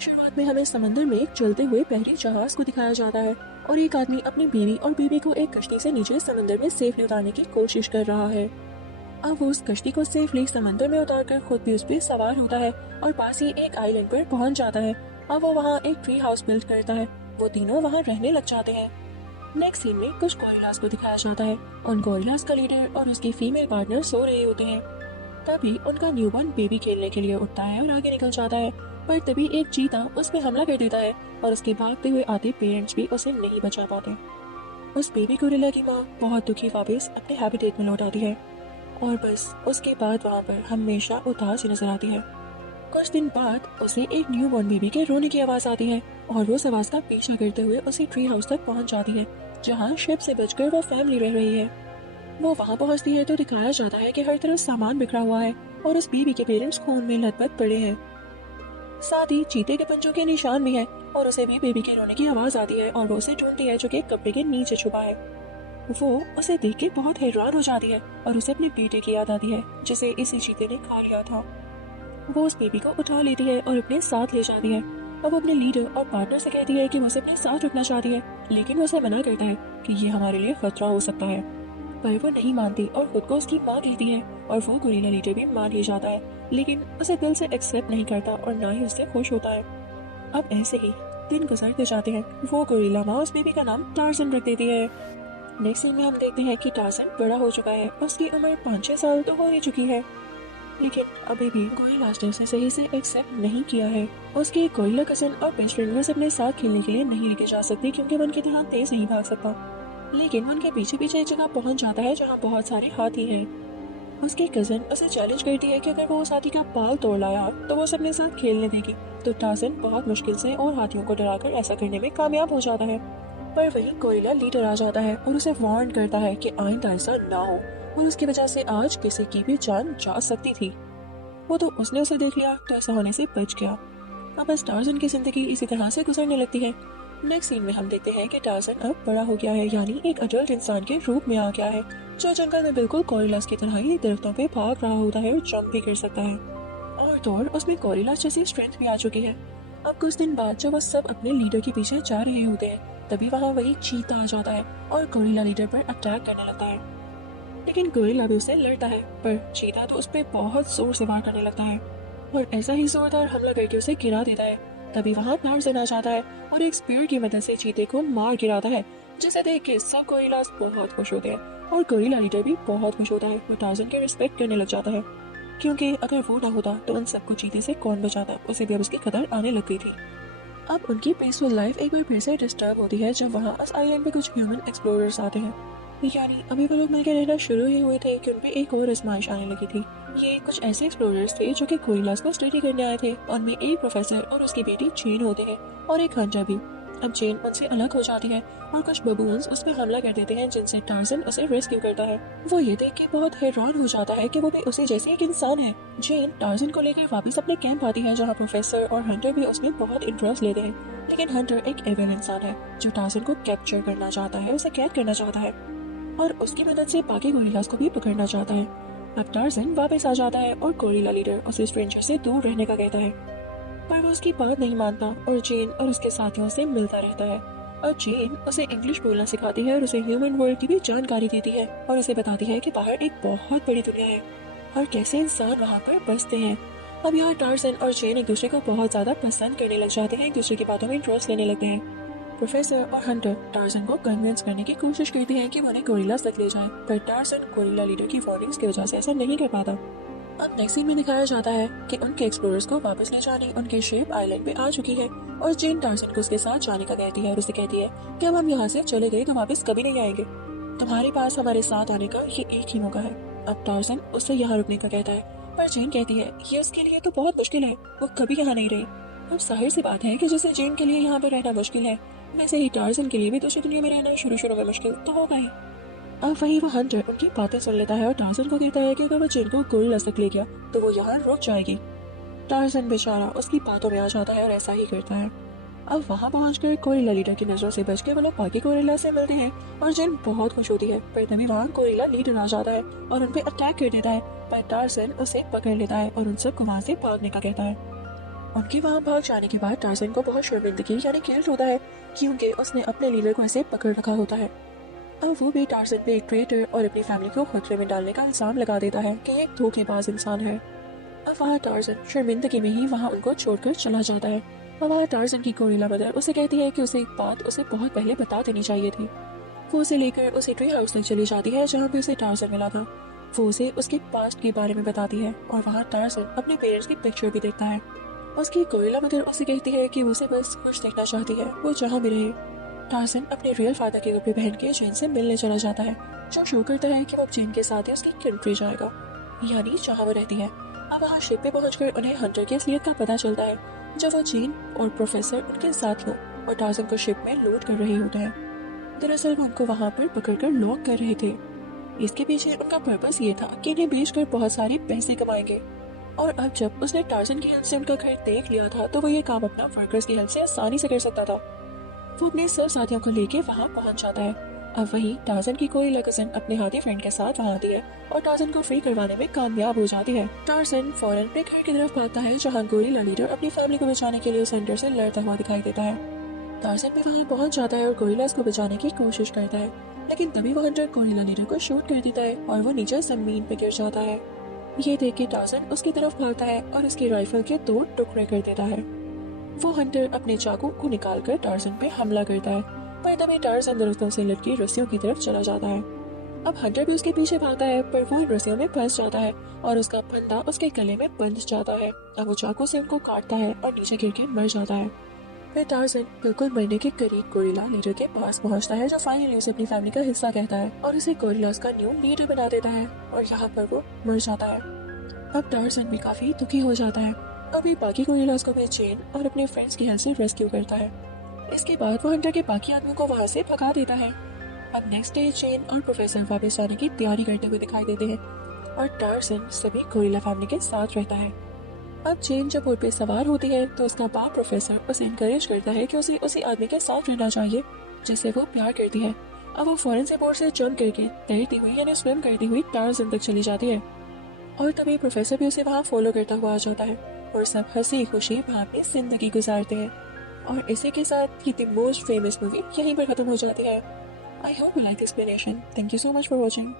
शुरुआत में हमें समंदर में एक चलते हुए बहरी जहाज को दिखाया जाता है और एक आदमी अपनी बीवी और बेबी को एक कश्ती से नीचे समंदर में सेफली उतारने की कोशिश कर रहा है। अब वो उस कश्ती को सेफली समंदर में उतारकर खुद भी उस पर सवार होता है और पास ही एक आइलैंड पर पहुंच जाता है। अब वो वहाँ एक ट्री हाउस बिल्ड करता है। वो तीनों वहाँ रहने लग जाते हैं। नेक्स्ट सीन में कुछ गोरिल्लास को दिखाया जाता है। उन गोरिल्लास का लीडर और उसकी फीमेल पार्टनर सो रहे होते हैं। तभी उनका न्यूबॉर्न बेबी खेलने के लिए उठता है और आगे निकल जाता है, पर तभी एक चीता उस पर हमला कर देता है और उसके भागते हुए आते पेरेंट्स भी उसे नहीं बचा पाते। उस बेबी गोरिल्ला की माँ बहुत दुखी वापस अपने हैबिटेट में लौट आती है और बस उसके बाद वहाँ पर हमेशा उदास नजर आती है। कुछ दिन बाद उसे एक न्यूबॉर्न बेबी के रोने की आवाज आती है और वो उस आवाज का पीछा करते हुए उसी ट्री हाउस तक पहुंच जाती है जहाँ शिप से बचकर वो फैमिली रह रही है। वो वहाँ पहुँचती है तो दिखाया जाता है कि हर तरफ सामान बिखरा हुआ है और उस बेबी के पेरेंट्स खून में लथपथ पड़े हैं। साथ ही चीते के पंजों के निशान भी हैं और उसे भी बेबी के रोने की आवाज आती है और वो उसे ढूंढती है जो कि कपड़े के नीचे छुपा है। वो उसे देख के बहुत हैरान हो जाती है और उसे अपने बेटे की याद आती है जिसे इसी चीते ने खा लिया था। वो उस बेबी को उठा लेती है और अपने साथ ले जाती है। अब वो अपने लीडर और पार्टनर से कहती है कि वो उसे अपने साथ रखना चाहती है, लेकिन वो उसे मना करता है कि ये हमारे लिए खतरा हो सकता है। पर वो नहीं मानती और खुद को उसकी माँ कहती है और वो गोरिल्ला लीडर भी मान ही जाता है, लेकिन उसे दिल से एक्सेप्ट नहीं करता और ना ही उससे खुश होता है। अब ऐसे ही दिन गुजरते जाते हैं। वो गोरिल्ला माँ उस बेबी का नाम टार्जन रख देती है। नेक्स्ट सीन में हम देखते हैं कि टार्जन बड़ा हो चुका है। उसकी उम्र 5-6 साल तो हो ही चुकी है, लेकिन अभी भी गोरिल्ला ने उसे सही से एक्सेप्ट नहीं किया है। उसके गोरिल्ला कजन और बेस्ट फ्रेंड उसे अपने साथ खेलने के लिए नहीं लेके जा सकती क्योंकि वो उनकी तरह तेज नहीं भाग सकता, लेकिन वो उनके पीछे पीछे एक जगह पहुंच जाता है जहाँ बहुत सारे हाथी हैं। उसकी कजन उसे चैलेंज करती है कि अगर वो उस हाथी का पाल तोड़ लाया तो वो उसे अपने साथ खेलने देगी। तो टार्जन बहुत मुश्किल से और हाथियों को डराकर ऐसा करने में कामयाब हो जाता है। पर वही गोरिल्ला लीडर आ जाता है और उसे वार्न करता है कि आइंदा ऐसा ना हो और उसकी वजह से आज किसी की भी जान जा सकती थी। वो तो उसने उसे देख लिया तो ऐसा होने से बच गया। अब बस टार्जन की जिंदगी इसी तरह से गुजरने लगती है। नेक्स्ट सीन में हम देखते हैं कि टार्जन अब बड़ा हो गया है, यानी एक अडल्ट इंसान के रूप में आ गया है, जो जंगल में बिल्कुल गोरिल्लास की तरह ही दरख्तों पे भाग रहा होता है और जंप भी कर सकता है। और तो और उसमें गोरिल्लास जैसी स्ट्रेंथ भी आ चुकी है। अब कुछ दिन बाद जब वो सब अपने लीडर के पीछे जा रहे होते हैं तभी वहाँ वही चीता आ जाता है और गोरिल्ला लीडर पर अटैक करने लगता है। लेकिन गोरिल्ला भी उसे लड़ता है, पर चीता तो उस पर बहुत जोर से वार करने लगता है और ऐसा ही जोरदार हमला करके उसे गिरा देता है। तभी वहाँ टार्जन आ जाता है और एक स्पीयर की मदद से चीते को मार गिराता है, जिसे देख के सब गोरिल्लास बहुत खुश होते हैं और गोरिल्ला लीडर भी बहुत खुश होता है। वो टार्जन के रिस्पेक्ट करने लग जाता है, क्योंकि अगर वो ना होता तो उन सबको चीते से कौन बचाता। उसे भी अब उसकी कदर आने लग गई थी। अब उनकी पीसफुल लाइफ एक बार फिर से डिस्टर्ब होती है जब वहाँ उस आइलैंड पे कुछ ह्यूमन एक्सप्लोरर्स आते हैं। यानी अभी वो लोग मिलकर रहना शुरू ही हुए थे कि उनपे एक और आजमाइश आने लगी थी। ये कुछ ऐसे एक्सप्लोरर्स थे जो कि गोरिल्लास को स्टडी करने आए थे। उनमें एक प्रोफेसर और उसकी बेटी जेन होते हैं और एक हंटर भी। अब जेन उनसे अलग हो जाती है और कुछ बबून्स उस पर हमला कर देते हैं, जिनसे टार्जन उसे रेस्क्यू करता है। वो ये देख के बहुत हैरान हो जाता है कि वो भी उसे जैसे एक इंसान है। जेन टार्जन को लेकर वापस अपने कैंप आती है जहाँ प्रोफेसर और हंटर भी उसमें बहुत इंटरेस्ट लेते हैं। लेकिन हंटर एक एविल इंसान है जो टार्जन को कैप्चर करना चाहता है, उसे कैद करना चाहता है और उसकी मदद से बाकी गोरिल्लास को भी पकड़ना चाहता है। अब टार्जन वापस आ जाता है और गोरिल्ला लीडर उसे स्ट्रेंजर से दूर रहने का कहता है, पर वो उसकी बात नहीं मानता और जेन और उसके साथियों से मिलता रहता है। और जेन उसे इंग्लिश बोलना सिखाती है और उसे ह्यूमन वर्ल्ड की भी जानकारी देती है और उसे बताती है कि बाहर एक बहुत बड़ी दुनिया है और कैसे इंसान वहाँ पर बसते हैं। अब यहाँ टार्जन और जेन एक दूसरे को बहुत ज्यादा पसंद करने लग जाते हैं, एक दूसरे की बातों में इंटरेस्ट लेने लगते हैं। प्रोफेसर और हंटर टार्जन को कन्विंस करने की कोशिश करते हैं कि वो उन्हें गोरिल्लास तक ले जाए, पर टार्जन गोरिल्ला लीडर की वार्निंग्स की वजह से ऐसा नहीं कर पाता। अब नेक्स्ट सीन में दिखाया जाता है कि उनके एक्सप्लोरर्स को वापस ले जाने उनके शिप आइलैंड पे आ चुकी है और जेन टार्जन को उसके साथ जाने का कहती है और उसे कहती है कि अब हम यहाँ से चले गए तो वापस कभी नहीं आएंगे। तुम्हारे पास हमारे साथ आने का ये एक ही मौका है। अब टार्जन उससे यहाँ रुकने का कहता है, पर जेन कहती है ये उसके लिए तो बहुत मुश्किल है, वो कभी यहाँ नहीं रही। अब जाहिर सी बात है कि जैसे जेन के लिए यहाँ पे रहना मुश्किल है, वैसे ही टार्जन के लिए भी दूसरी दुनिया में रहना शुरू में मुश्किल तो होगा ही। अब वही वो हंटर उनकी बातें सुन लेता है और टार्जन को कहता है कि अगर वो जेन को गोरिल्लास तक ले गया तो वो यहाँ रुक जाएगी। टार्जन बेचारा उसकी बातों में आ जाता है और ऐसा ही करता है। अब वहाँ पहुंचकर गोरिल्ला लीडर की नजरों से बच के वो लोग बाकी गोरिल्ला से मिलते हैं और जेन बहुत खुश होती है, पर तभी वहाँ गोरिल्ला लीडर आ जाता है और उनपे अटैक कर देता है, पर टार्जन उसे पकड़ लेता है और उन सबको वहाँ से भागने का कहता है। उनके वहां भाग जाने के बाद टार्ज़न को बहुत शर्मिंदगी यानी गिल्ट होता है क्योंकि उसने अपने लीडर को ऐसे पकड़ रखा होता है। अब वो भी टार्ज़न पे एक ट्रेटर और अपनी फैमिली को खतरे में डालने का इल्जाम लगा देता है कि ये एक धोखेबाज इंसान है। अब वहाँ टार्ज़न शर्मिंदगी में ही वहाँ उनको छोड़कर चला जाता है। और वहाँ टार्ज़न की गोरिल्ला मदर उसे कहती है कि उसे एक बात उसे बहुत पहले बता देनी चाहिए थी। वो उसे लेकर उसे ट्री हाउस तक चली जाती है जहाँ पे उसे टार्ज़न मिला था। वो उसे उसके पास्ट के बारे में बताती है और वहाँ टार्ज़न अपने पेरेंट्स की पिक्चर भी देखता है। उसकी गोरिल्ला मदर उसे कहती है कि वो उसे बस खुश देखना चाहती है, वो जहाँ भी रहे। टार्ज़न अपने रियल फादर के कपड़े पहन के जेन से मिलने चला जाता है, जो शो करता है कि वो अब जेन के साथ ही उसकी कंट्री जाएगा, यानी जहाँ वो रहती है। अब वहाँ शिप पे पहुंचकर उन्हें हंटर की असलियत का पता चलता है, जब वो जेन और प्रोफेसर उनके साथियों और टार्ज़न को शिप में लोड कर रहे होते हैं। दरअसल वो उनको वहाँ पर पकड़कर लॉक कर रहे थे। इसके पीछे उनका पर्पस ये था कि इन्हें बेचकर बहुत सारे पैसे कमाएंगे। और अब जब उसने टार्ज़न की हेल्प से उनका घर देख लिया था तो वो ये काम अपना वर्कर्स की हेल्प से आसानी से कर सकता था। वो अपने सब साथियों को लेके वहाँ पहुँच जाता है। अब वहीं टार्ज़न की कोई कजिन अपने हाथी फ्रेंड के साथ वहाँ आती है और टार्ज़न को फ्री करवाने में कामयाब हो जाती है। टार्ज़न फौरन अपने घर की तरफ भागता है जहाँ गोरिल्ला लीडर अपनी फैमिली को बचाने के लिए सेंटर से लड़ता हुआ दिखाई देता है। टार्ज़न भी वहाँ पहुँच जाता है और गोरिल्लास को बचाने की कोशिश करता है, लेकिन तभी वो हंटर गोरिल्ला लीडर को शूट कर देता है और वो नीचे जमीन पे गिर जाता है। ये देख के टार्ज़न उसकी तरफ भागता है और उसकी राइफल के 2 टुकड़े कर देता है। वो हंटर अपने चाकू को निकालकर टार्ज़न पे हमला करता है, पर तभी टार्ज़न दरख्तों से लटकी रस्सियों की तरफ चला जाता है। अब हंटर भी उसके पीछे भागता है, पर वो इन रस्सियों में फंस जाता है और उसका फंदा उसके गले में बंध जाता है। अब वो चाकू से उनको काटता है और नीचे गिर के मर जाता है। फिर टार्ज़न बिल्कुल मरने के करीब गोरिल्ला लीडर के पास पहुंचता है, जो फाइनली उसे अपनी फैमिली का हिस्सा कहता है और उसे गोरिल्लास का न्यू लीडर बना देता है, और यहाँ पर वो मर जाता है। अब टार्ज़न भी काफी दुखी हो जाता है। अभी बाकी गोरिल्लास को भी जेन और अपने फ्रेंड्स की हेल्प से रेस्क्यू करता है। इसके बाद वो हंटर के बाकी आदमियों को वहाँ से भगा देता है। अब नेक्स्ट डे जेन और प्रोफेसर वापस जाने की तैयारी करते हुए दिखाई देते हैं और टार्ज़न सभी गोरिल्ला फैमिली के साथ रहता है। अब जेन जब बोट पे सवार होती है तो उसका बाप प्रोफेसर उसे इनकरेज करता है कि उसे उसी आदमी के साथ रहना चाहिए जिससे वो प्यार करती है। अब वो फौरन से बोट से जंप करके तैरती हुई यानी स्विम करती हुई टार्ज़न तक चली जाती है और तभी प्रोफेसर भी उसे वहाँ फॉलो करता हुआ आ जाता है और सब हंसी खुशी वहाँ अपनी जिंदगी गुजारते हैं। और इसी के साथ ये द मोस्ट फेमस मूवी यहीं पर खत्म हो जाती है। I hope you like explanation. Thank you so much for watching.